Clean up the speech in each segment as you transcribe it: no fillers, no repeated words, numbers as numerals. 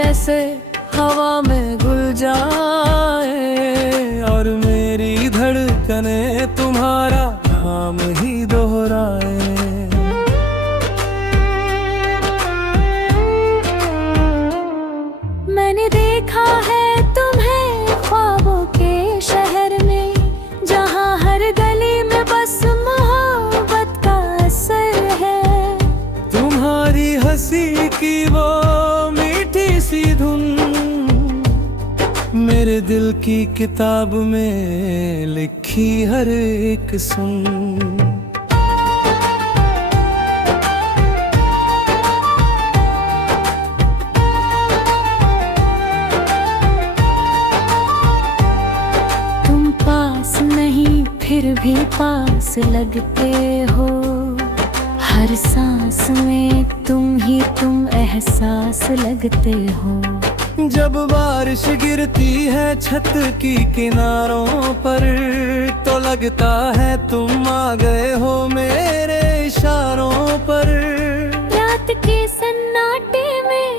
जैसे हवा में घुल जाए और मेरी धड़कने तुम्हारा नाम ही दोहराए। मैंने देखा है तुम्हें ख्वाबों के शहर में, जहाँ हर गली में बस मोहब्बत का असर है। तुम्हारी हंसी की वो मीठी सी धुन मेरे दिल की किताब में लिखी हर एक सुन। नहीं फिर भी पास लगते हो, हर सांस में तुम ही तुम एहसास लगते हो। जब बारिश गिरती है छत की किनारों पर तो लगता है तुम आ गए हो मेरे इशारों पर। रात के सन्नाटे में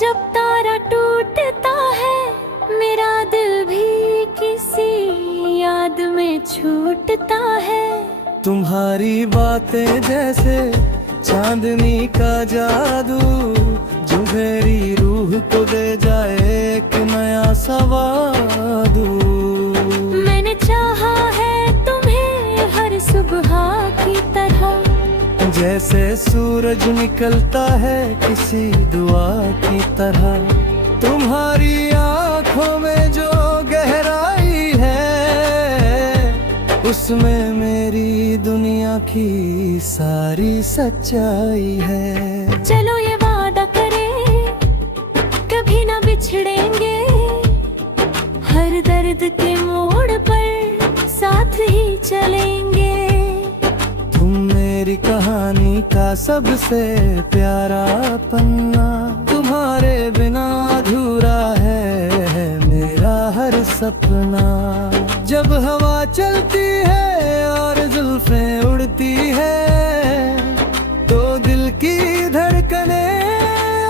जब तारा टूटता है, मेरा दिल भी किसी याद में छूटता है। तुम्हारी बातें जैसे चांदनी का जादू, जो मेरी रूह को दे जाए एक नया सवादू। मैंने चाहा है तुम्हें हर सुबह की तरह, जैसे सूरज निकलता है किसी दुआ की तरह। तुम्हारी आँखों में जो गहराई है, उसमें मेरी दुनिया की सारी सच्चाई है। चलो ये वादा करें कभी ना बिछड़ेंगे, हर दर्द के मोड़ पर साथ ही चलेंगे। तुम मेरी कहानी का सबसे प्यारा पन्ना, तुम्हारे बिना अधूरा है मेरा हर सपना। जब हवा चलती है और जुल्फें उड़ती है, तो दिल की धड़कने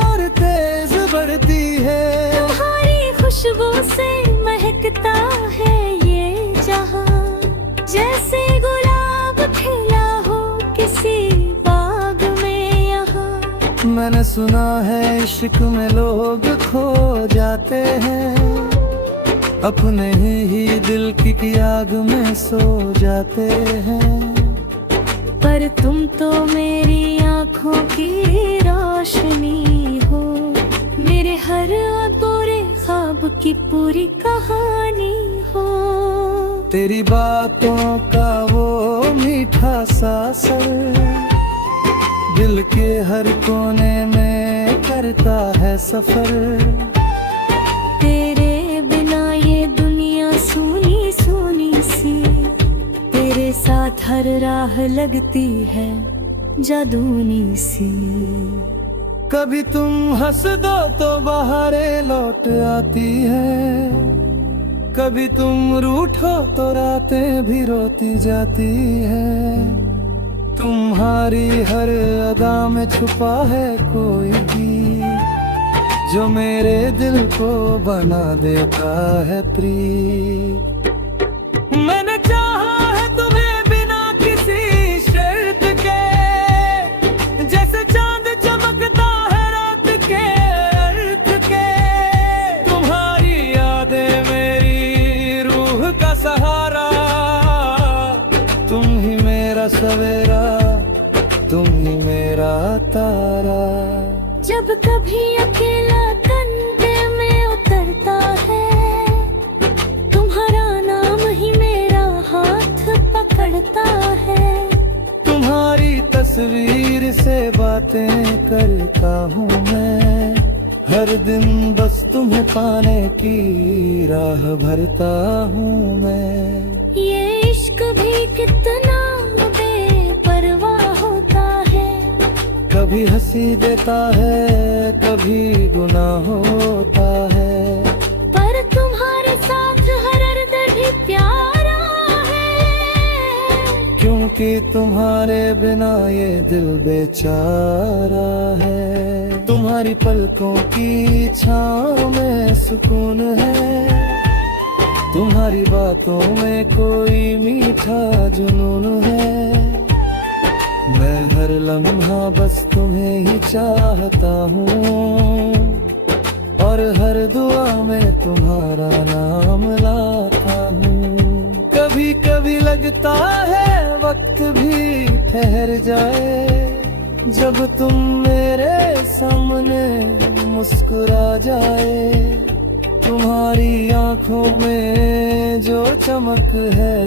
और तेज बढ़ती है। तुम्हारी खुशबू से महकता है ये जहां, जैसे गुलाब खिला हो किसी बाग में यहाँ। मैंने सुना है इश्क में लोग खो जाते हैं, अपने ही दिल की आग में सो जाते हैं। पर तुम तो मेरी आँखों की रोशनी हो, मेरे हर अधूरे ख्वाब की पूरी कहानी हो। तेरी बातों का वो मीठा सा असर दिल के हर कोने में करता है सफर। तेरे बिना ये दुनिया सूनी सूनी सी, तेरे साथ हर राह लगती है जादूनी सी। कभी तुम हंस दो तो बहारें लौट आती है, कभी तुम रूठो तो रातें भी रोती जाती है। तुम्हारी हर अदा में छुपा है कोई भी, जो मेरे दिल को बना देता है प्रिय। मैंने चाहा है तुम्हें बिना किसी शर्त के, जैसे चांद चमकता है रात के अर्थ के। तुम्हारी यादें मेरी रूह का सहारा, तुम ही मेरा सवेरा, तुम ही मेरा तारा। जब कभी अकेला कंधे में उतरता है, तुम्हारा नाम ही मेरा हाथ पकड़ता है। तुम्हारी तस्वीर से बातें करता हूँ मैं, हर दिन बस तुम्हें पाने की राह भरता हूँ मैं। ये इश्क भी कितना बेपरवाह होता है, कभी हंसी देता है कभी गुनाह होता है। पर तुम्हारे साथ हर दर्द भी प्यारा है, क्योंकि तुम्हारे बिना ये दिल बेचारा है। तुम्हारी पलकों की छाँव में सुकून है, तुम्हारी बातों में कोई मीठा जुनून है। मैं हर लम्हा बस तुम्हें ही चाहता हूँ, और हर दुआ में तुम्हारा नाम लाता हूँ। कभी कभी लगता है वक्त भी ठहर जाए, जब तुम मेरे सामने मुस्कुरा जाए। तुम्हारी आंखों में जो चमक है,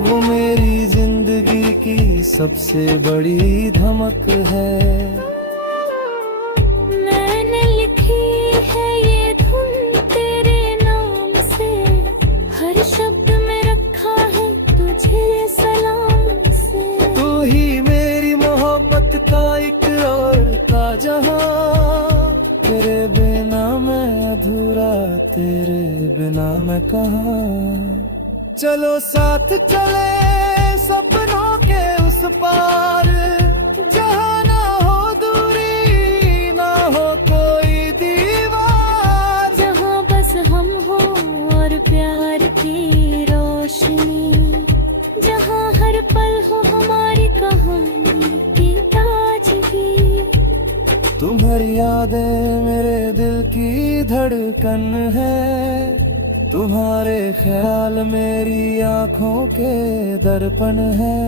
वो मेरी जिंदगी की सबसे बड़ी धमक है। मैंने लिखी है ये धुन तेरे नाम से, हर शब्द में रखा है तुझे सलाम से। तू ही मेरी मोहब्बत का एक और का जहां, तेरे बिना मैं अधूरा, तेरे बिना मैं कहाँ। चलो साथ चले सपनों के उस पार, जहाँ ना हो दूरी, ना हो कोई दीवार। जहाँ बस हम हो और प्यार की रोशनी, जहाँ हर पल हो हमारी कहानी की ताजगी। तुम्हारी यादें मेरे दिल की धड़कन है, तुम्हारे ख्याल मेरी आंखों के दर्पण है।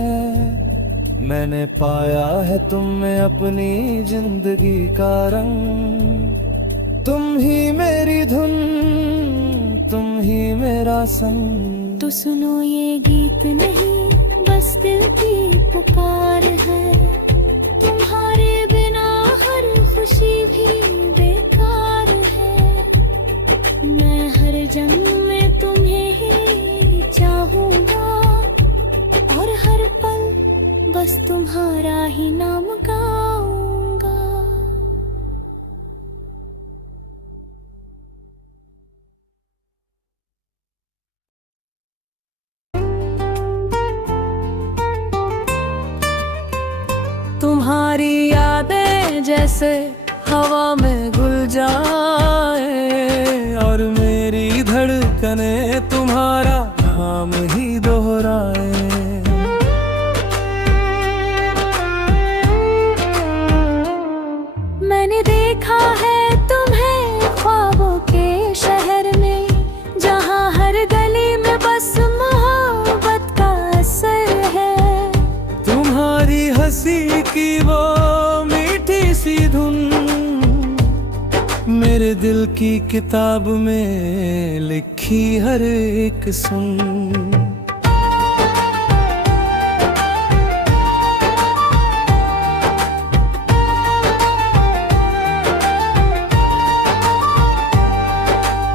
मैंने पाया है तुम में अपनी जिंदगी का रंग, तुम ही मेरी धुन, तुम ही मेरा संग। तो सुनो ये गीत नहीं बस दिल की पुकार है, तुम्हारे बिना हर खुशी भी बेकार है। मैं हर जन्म में तुम्हें ही चाहूंगा, और हर पल बस तुम्हारा ही नाम गाऊंगा। तुम्हारी यादें जैसे हवा में घुल जाए, और मेरी धड़कने तुम्हारा नाम ही दोहराए। मैंने देखा है तुम्हें ख्वाबों के शहर में, जहाँ हर गली में बस मोहब्बत का असर है। तुम्हारी हंसी की वो मीठी सी धुन, मेरे दिल की किताब में लिखी हर एक सुन।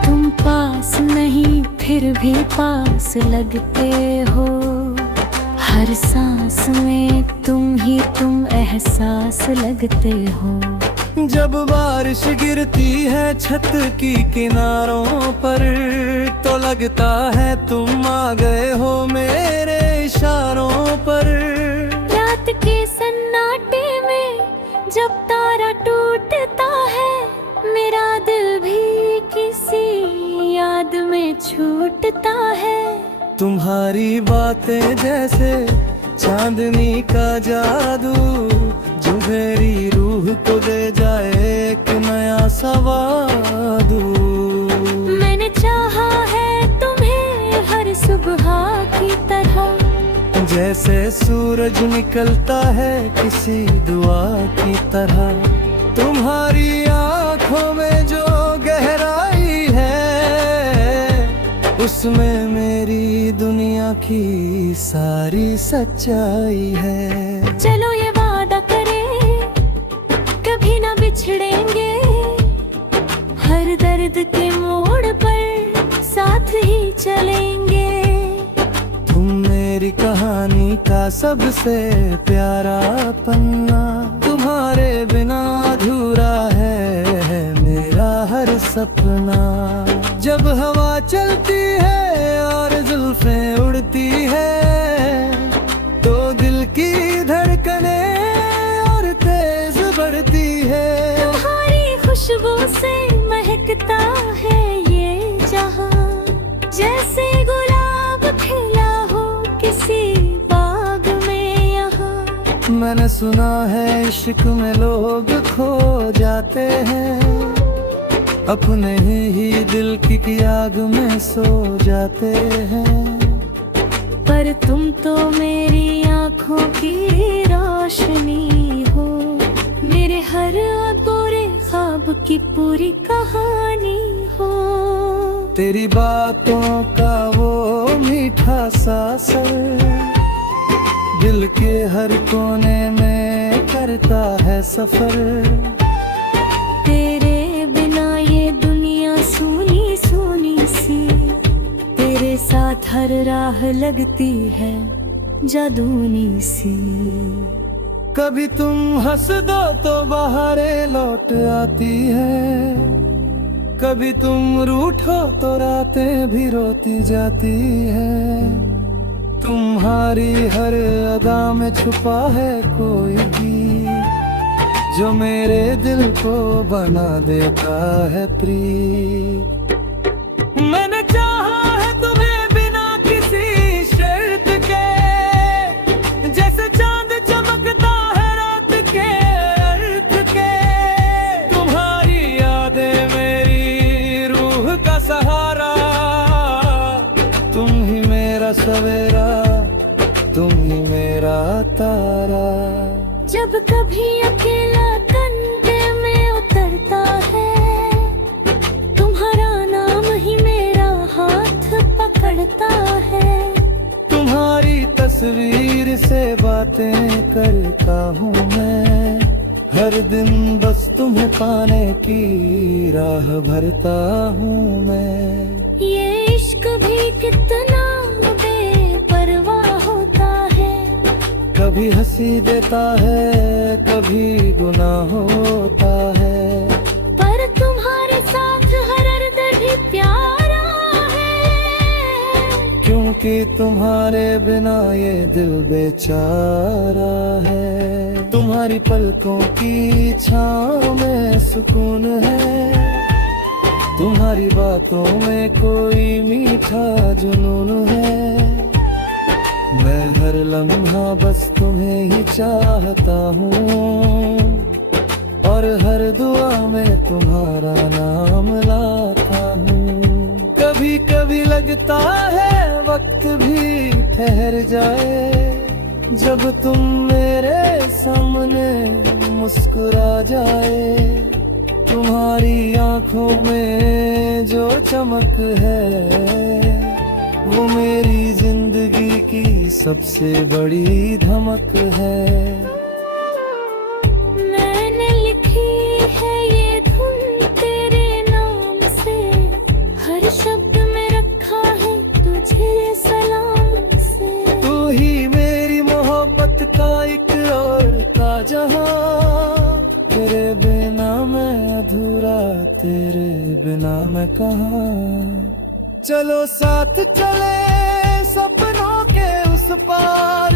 तुम पास नहीं फिर भी पास लगते हो, हर सांस में तुम ही तुम एहसास लगते हो। जब बारिश गिरती है छत की किनारों पर, तो लगता है तुम आ गए हो मेरे इशारों पर। रात के सन्नाटे में जब तारा टूटता है, मेरा दिल भी किसी याद में छूटता है। तुम्हारी बातें जैसे चांदनी का जादू, जो मेरी रूह को दे जाए एक नया सवादू। मैंने चाहा है तुम्हें हर सुबह की तरह, जैसे सूरज निकलता है किसी दुआ की तरह। तुम्हारी आंखों में जो गहराई है, उसमें मेरी दुनिया की सारी सच्चाई है। चलो ये वादा करें कभी ना बिछड़ेंगे, हर दर्द के मोड़ पर साथ ही चलेंगे। तुम मेरी कहानी का सबसे प्यारा पन्ना, तुम्हारे बिना अधूरा है मेरा हर सपना। जब हवा चलती है और जुल्फें उड़ती है, की धड़कने और तेज बढ़ती है। तुम्हारी खुशबू से महकता है ये जहां, जैसे गुलाब खिला हो किसी बाग में यहाँ। मैंने सुना है इश्क में लोग खो जाते हैं, अपने ही दिल की आग में सो जाते हैं। पर तुम तो मेरी आँखों की रोशनी हो, मेरे हर अधूरे ख्वाब की पूरी कहानी हो। तेरी बातों का वो मीठा सा असर दिल के हर कोने में करता है सफर। तेरे बिना ये दुनिया सूनी सूनी सी, तेरे साथ हर राह लगती है जादूनी सी। कभी तुम हंस दो तो बहारें लौट आती है, कभी तुम रूठो तो रातें भी रोती जाती है। तुम्हारी हर अदा में छुपा है कोई गीत जो मेरे दिल को बना देता है प्रिय। मैंने चाहा है तुम्हें बिना किसी शर्त के, जैसे चांद चमकता है रात के अर्थ के। तुम्हारी यादें मेरी रूह का सहारा, तुम ही मेरा सवेरा, तुम ही मेरा तारा। जब कभी अकेला कंधे में उतरता है, तुम्हारा नाम ही मेरा हाथ पकड़ता है। तुम्हारी तस्वीर से बातें करता हूँ मैं, हर दिन बस तुम्हें पाने की राह भरता हूँ मैं। ये इश्क भी कितना बेपरवाह होता है, कभी हंसी देता है कभी गुनाह होता है। पर तुम्हारे साथ हर दर्द भी प्यारा है, क्योंकि तुम्हारे बिना ये दिल बेचारा है। तुम्हारी पलकों की छाँव में सुकून है, तुम्हारी बातों में कोई मीठा जुनून है। मैं हर लम्हा बस तुम्हें ही चाहता हूँ, और हर दुआ में तुम्हारा नाम लाता हूँ। कभी कभी लगता है वक्त भी ठहर जाए, जब तुम मेरे सामने मुस्कुरा जाए। तुम्हारी आंखों में जो चमक है, वो मेरी जिंदगी की सबसे बड़ी धमक है। मैंने लिखी है ये धुन तेरे नाम से, हर शब्द में रखा है तुझे सलाम से। तू ही मेरी मोहब्बत का एक और का जहां, तेरे बिना मैं अधूरा, तेरे बिना मैं कहाँ। चलो साथ चले सपनों के उस पार,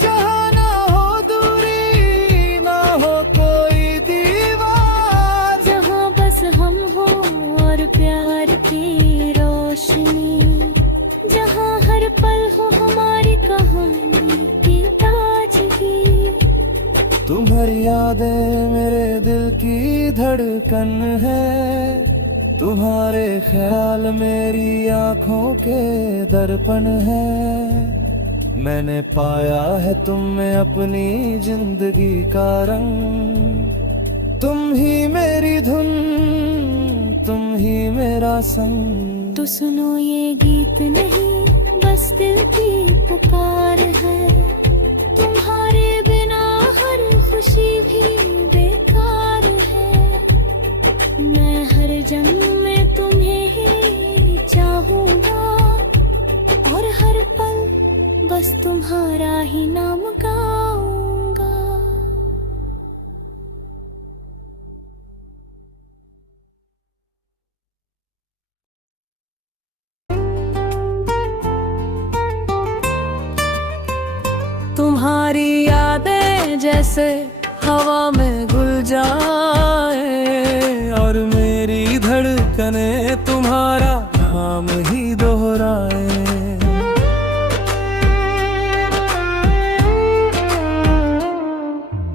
जहाँ ना हो दूरी ना हो कोई दीवार। जहाँ बस हम हो और प्यार की रोशनी, जहाँ हर पल हो हमारी कहानी की ताजगी। तुम्हारी यादें मेरे दिल की धड़कन है, तुम्हारे ख्याल मेरी आंखों के दर्पण है। मैंने पाया है तुम में अपनी जिंदगी का रंग, तुम ही मेरी धुन, तुम ही मेरा संग। तो सुनो ये गीत नहीं बस दिल की पुकार है, तुम्हारे बिना हर खुशी भी बेकार है। मैं हर जन्म में तुम्हें ही चाहूंगा, और हर पल बस तुम्हारा ही नाम गाऊंगा। तुम्हारी यादें जैसे हवा में घुल जाए और मेरी धड़कने तुम्हारा नाम ही दोहराए।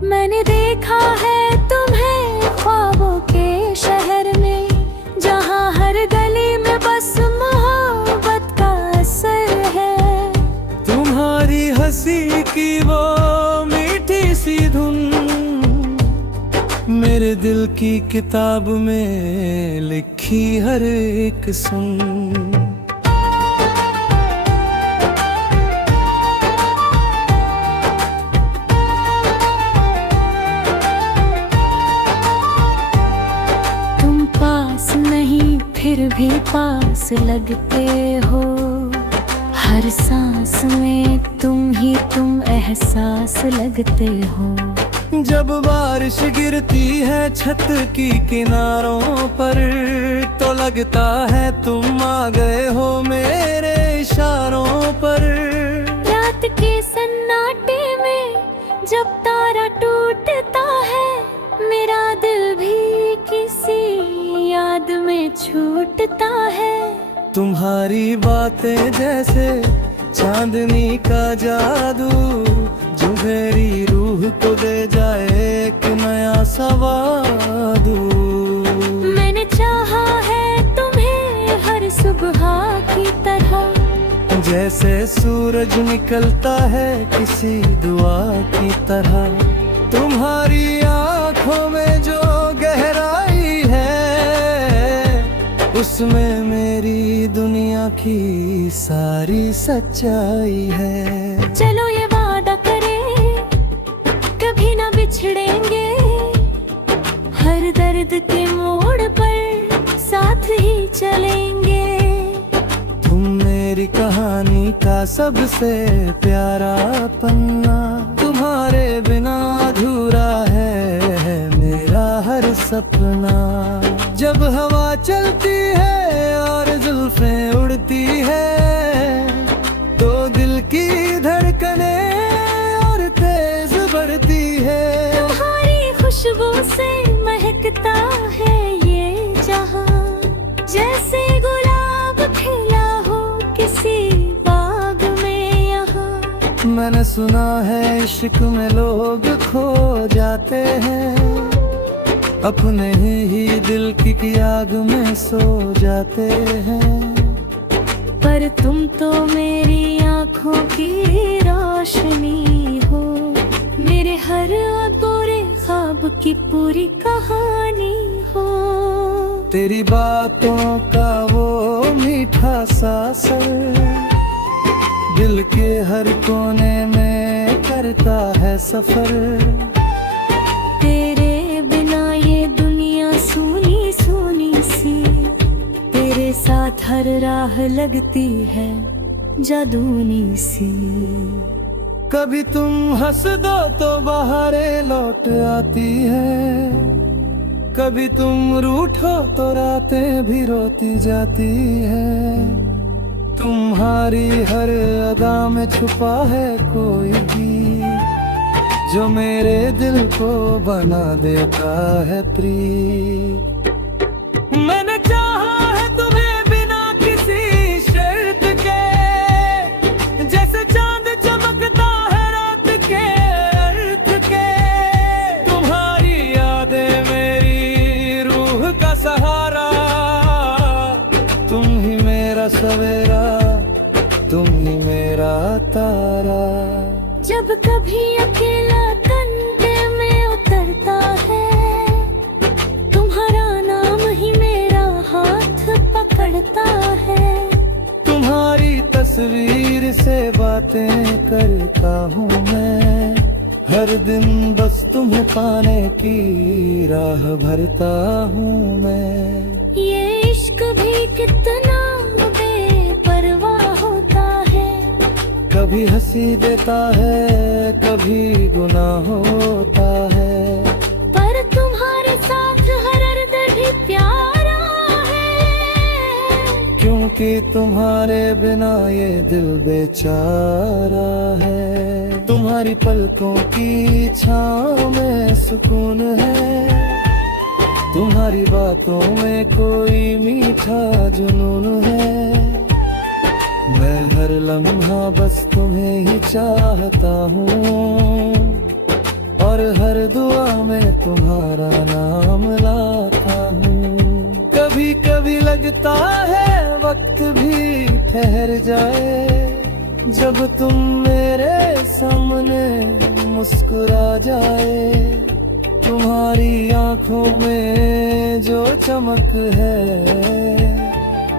मैंने देखा है तुम्हें ख्वाबों के शहर में, जहाँ हर गली में बस मोहब्बत का असर है। तुम्हारी हंसी की वो मीठी सी धुन मेरे दिल की किताब में लिखी हर एक सुन। तुम पास नहीं फिर भी पास लगते हो, हर सांस में तुम ही तुम एहसास लगते हो। जब बारिश गिरती है छत की किनारों पर तो लगता है तुम आ गए हो मेरे इशारों पर। रात के सन्नाटे में जब तारा टूटता है, मेरा दिल भी किसी याद में छूटता है। तुम्हारी बातें जैसे चांदनी का जादू, जो मेरी रूह को दे जाए एक नया सवादू। मैंने चाहा है तुम्हें हर सुबह की तरह, जैसे सूरज निकलता है किसी दुआ की तरह। तुम्हारी आंखों में जो गहराई है, उसमें मेरी दुनिया की सारी सच्चाई है। चलो ये वादा करें कभी ना बिछड़ेंगे, हर दर्द के मोड़ पर साथ ही चलेंगे। तुम मेरी कहानी का सबसे प्यारा पन्ना, तुम्हारे बिना अधूरा है मेरा हर सपना। जब हवा चलती है और जुल्फें उड़ती है, तो दिल की धड़कने और तेज बढ़ती है। तुम्हारी खुशबू से महकता है ये जहां, जैसे गुलाब खिला हो किसी बाग में यहाँ। मैंने सुना है इश्क में लोग खो जाते हैं, अपने ही दिल की आग में सो जाते हैं। पर तुम तो मेरी आँखों की रोशनी हो, मेरे हर अधूरे ख्वाब की पूरी कहानी हो। तेरी बातों का वो मीठा सा असर दिल के हर कोने में करता है सफर। तेरे बिना ये दुनिया सूनी सूनी सी, तेरे साथ हर राह लगती है जादूनी सी। कभी तुम हंस दो तो बहारें लौट आती है, कभी तुम रूठो तो रातें भी रोती जाती है। तुम्हारी हर अदा में छुपा है कोई गीत, जो मेरे दिल को बना देता है प्रीत। मैंने चाहा है तुम्हें बिना किसी शर्त के, जैसे चांद चमकता है रात के अर्थ के। तुम्हारी यादें मेरी रूह का सहारा, तुम ही मेरा सवेरा, तुम ही मेरा तारा। जब कभी अकेला कंधे में उतरता है, तुम्हारा नाम ही मेरा हाथ पकड़ता है। तुम्हारी तस्वीर से बातें करता हूँ मैं, हर दिन बस तुम्हें पाने की राह भरता हूँ मैं। ये इश्क भी कितना बेपरवाह होता है, कभी हंसी देता है कभी गुनाह होता है। पर तुम्हारे साथ हर दर्द भी प्यारा है, क्योंकि तुम्हारे बिना ये दिल बेचारा है। तुम्हारी पलकों की छाँव में सुकून है, तुम्हारी बातों में कोई मीठा जुनून है। मैं हर लम्हा बस तुम्हें ही चाहता हूँ, और हर दुआ में तुम्हारा नाम लाता हूँ। कभी कभी लगता है वक्त भी ठहर जाए, जब तुम मेरे सामने मुस्कुरा जाए। तुम्हारी आंखों में जो चमक है,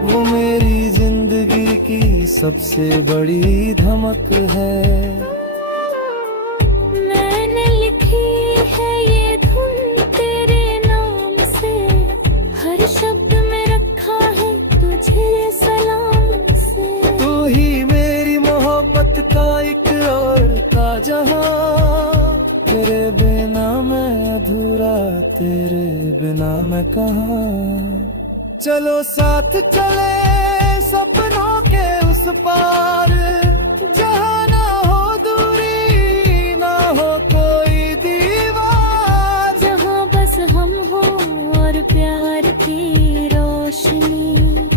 वो मेरी जिंदगी की सबसे बड़ी धमक है। मैंने लिखी है ये धुन तेरे नाम से, हर शब्द में रखा है तुझे सलाम से। तू ही मेरी मोहब्बत का एक और का जहां, तेरे बिना मैं अधूरा, तेरे बिना मैं कहाँ। चलो साथ चले सपनों के उस पार, जहाँ ना हो दूरी ना हो कोई दीवार। जहाँ बस हम हो और प्यार की रोशनी,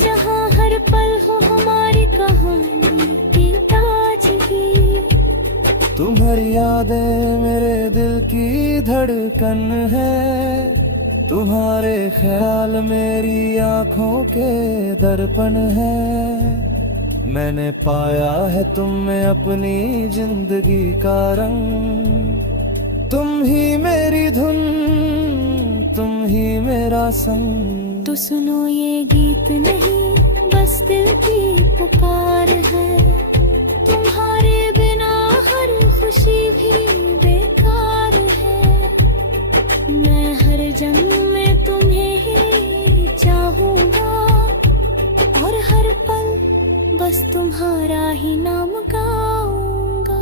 जहाँ हर पल हो हमारी कहानी की ताजगी। तुम्हारी यादें मेरे दिल की धड़कन है, तुम्हारे ख्याल मेरी आंखों के दर्पण है। मैंने पाया है तुम में अपनी जिंदगी का रंग, तुम ही मेरी धुन, तुम ही मेरा संग। तो सुनो ये गीत नहीं बस दिल की पुकार है, तुम्हारे बिना हर खुशी भी बेकार है। मैं हर जन्म में तुम्हें ही चाहूंगा, और हर पल बस तुम्हारा ही नाम गाऊंगा।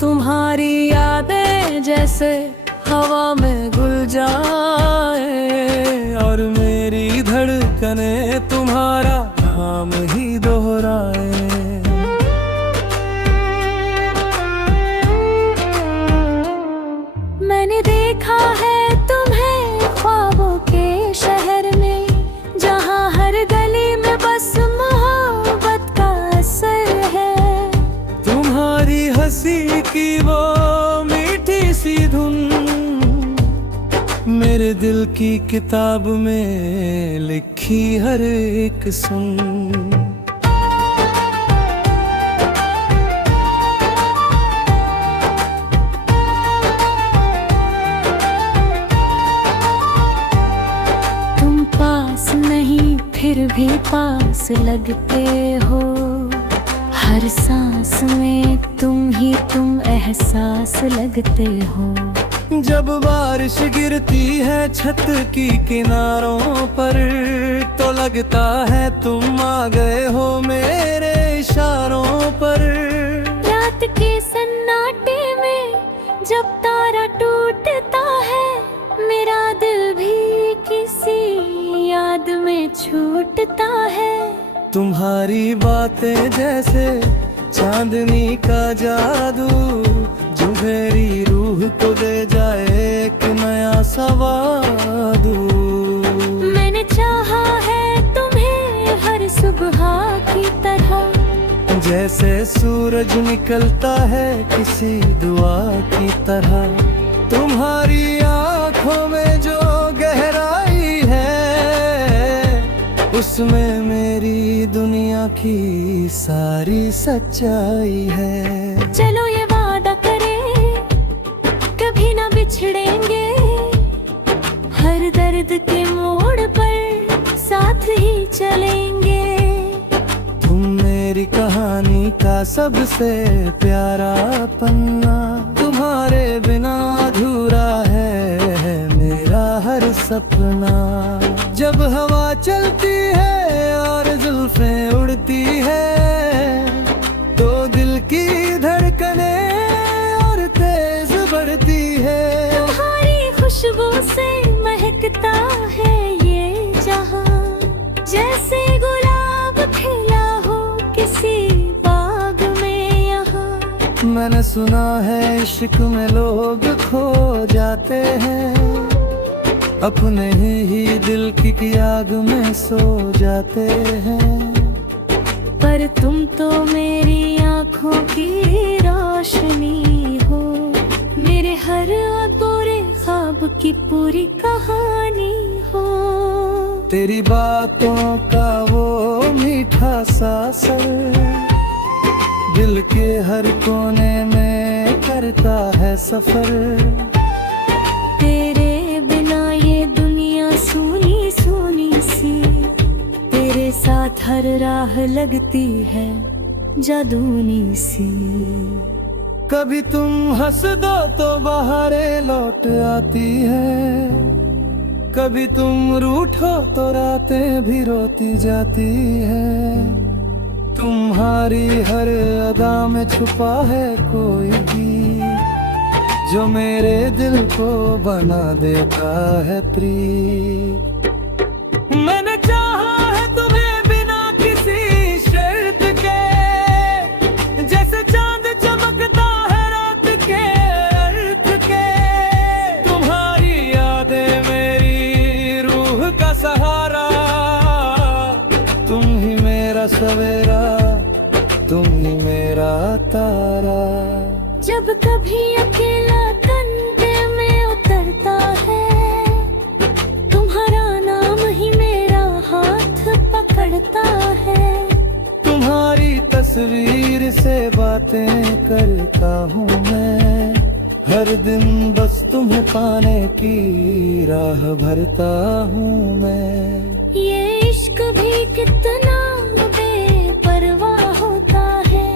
तुम्हारी यादें जैसे हवा में घुल जाए, और मेरी धड़कने तुम्हारा नाम ही दोहराए। मैंने देखा है तुम्हें ख्वाबों के शहर में, जहाँ हर गली में बस मोहब्बत का असर है। तुम्हारी हंसी की वो मीठी सी धुन, मेरे दिल की किताब में लिखी हर एक सुन। तुम पास नहीं फिर भी पास लगते हो, हर सांस में तुम ही तुम एहसास लगते हो। जब बारिश गिरती है छत की किनारों पर, तो लगता है तुम आ गए हो मेरे इशारों पर। रात के सन्नाटे में जब तारा टूटता है, मेरा दिल भी किसी याद में छूटता है। तुम्हारी बातें जैसे चांदनी का जादू, जो मेरी रूह को दे जाए एक नया सवादू। मैंने चाहा है तुम्हें हर सुबह की तरह, जैसे सूरज निकलता है किसी दुआ की तरह। तुम्हारी आंखों में जो गहराई है, उसमें मेरी दुनिया की सारी सच्चाई है। चलो ये वादा करें कभी ना बिछड़ेंगे, हर दर्द के मोड़ पर साथ ही चलेंगे। तुम मेरी कहानी का सबसे प्यारा पन्ना, तुम्हारे बिना अधूरा है मेरा हर सपना। जब हवा चलती है और जुल्फें उड़ती है, खुशबू से महकता है ये जहां, जैसे गुलाब खिला हो किसी बाग में यहाँ। मैंने सुना है इश्क में लोग खो जाते हैं, अपने ही दिल की आग में सो जाते हैं। पर तुम तो मेरी आँखों की रोशनी हो, मेरे हर अधूरे ख्वाब की पूरी कहानी हो। तेरी बातों का वो मीठा सा असर दिल के हर कोने में करता है सफर। तेरे बिना ये दुनिया सूनी सूनी सी, तेरे साथ हर राह लगती है जादूनी सी। कभी तुम हंस दो तो बहारें लौट आती है, कभी तुम रूठो तो रातें भी रोती जाती है। तुम्हारी हर अदा में छुपा है कोई भी, जो मेरे दिल को बना देता है प्रिय। मैंने चाहा है तुम्हें बिना किसी शर्त के, जैसे चांद चमकता है रात के अर्थ के। तुम्हारी यादें मेरी रूह का सहारा, तुम ही मेरा सवेरा, तुम ही मेरा तारा। जब कभी अकेला कंधे में उतरता है, तुम्हारा नाम ही मेरा हाथ पकड़ता है। तुम्हारी तस्वीर से बातें करता हूँ मैं, हर दिन बस तुम्हें पाने की राह भरता हूँ मैं। ये इश्क भी कितना बेपरवाह होता है,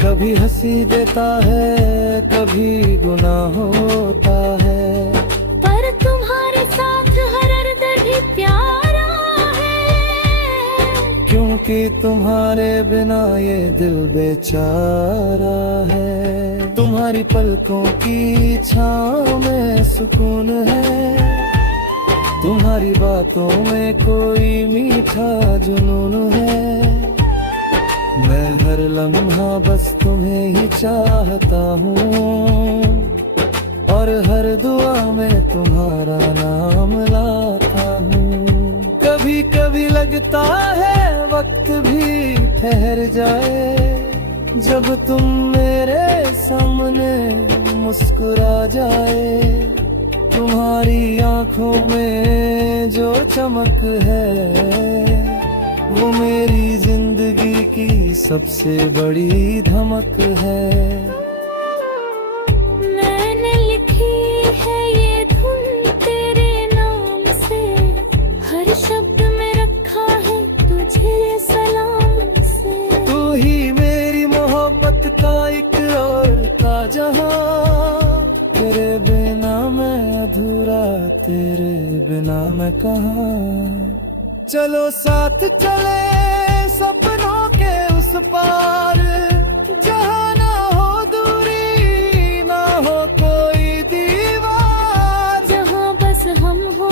कभी हंसी देता है कभी गुनाह होता है। पर तुम्हारे साथ हर दर्द भी प्यारा है, क्योंकि तुम्हारे बिना ये दिल बेचारा है। तुम्हारी पलकों की छाँव में सुकून है, तुम्हारी बातों में कोई मीठा जुनून है। मैं हर लम्हा बस तुम्हें ही चाहता हूँ, और हर दुआ में तुम्हारा नाम लाता हूँ। कभी कभी लगता है वक्त भी ठहर जाए, जब तुम मेरे सामने मुस्कुरा जाए। तुम्हारी आंखों में जो चमक है, वो मेरी जिंदगी की सबसे बड़ी धमक है। मैंने लिखी है ये धुन तेरे नाम से, हर शब्द में रखा है तुझे सलाम से। तू ही मेरी मोहब्बत का एक और का जहां, तेरे बिना मैं अधूरा, तेरे बिना मैं कहाँ। चलो साथ चले सपनों के उस पार, जहाँ ना हो दूरी ना हो कोई दीवार। जहाँ बस हम हो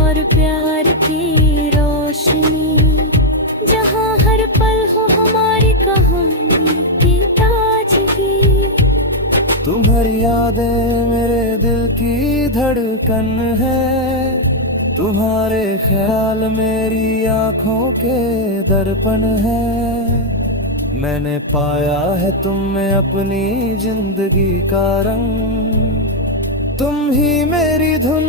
और प्यार की रोशनी, जहाँ हर पल हो हमारी कहानी की ताजगी। तुम्हारी यादें मेरे दिल की धड़कन है, तुम्हारे ख्याल मेरी आँखों के दर्पण है। मैंने पाया है तुम में अपनी जिंदगी का रंग, तुम ही मेरी धुन,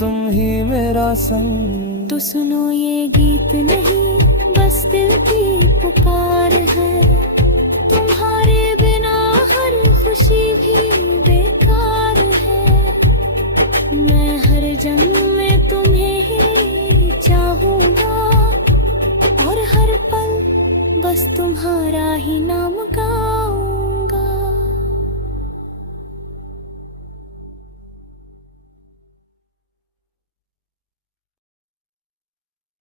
तुम ही मेरा संग। तो सुनो ये गीत नहीं बस दिल की पुकार है, तुम्हारे बिना हर खुशी भी बेकार है। मैं हर जन्म में तुम्हें ही चाहूंगा, और हर पल बस तुम्हारा ही नाम गा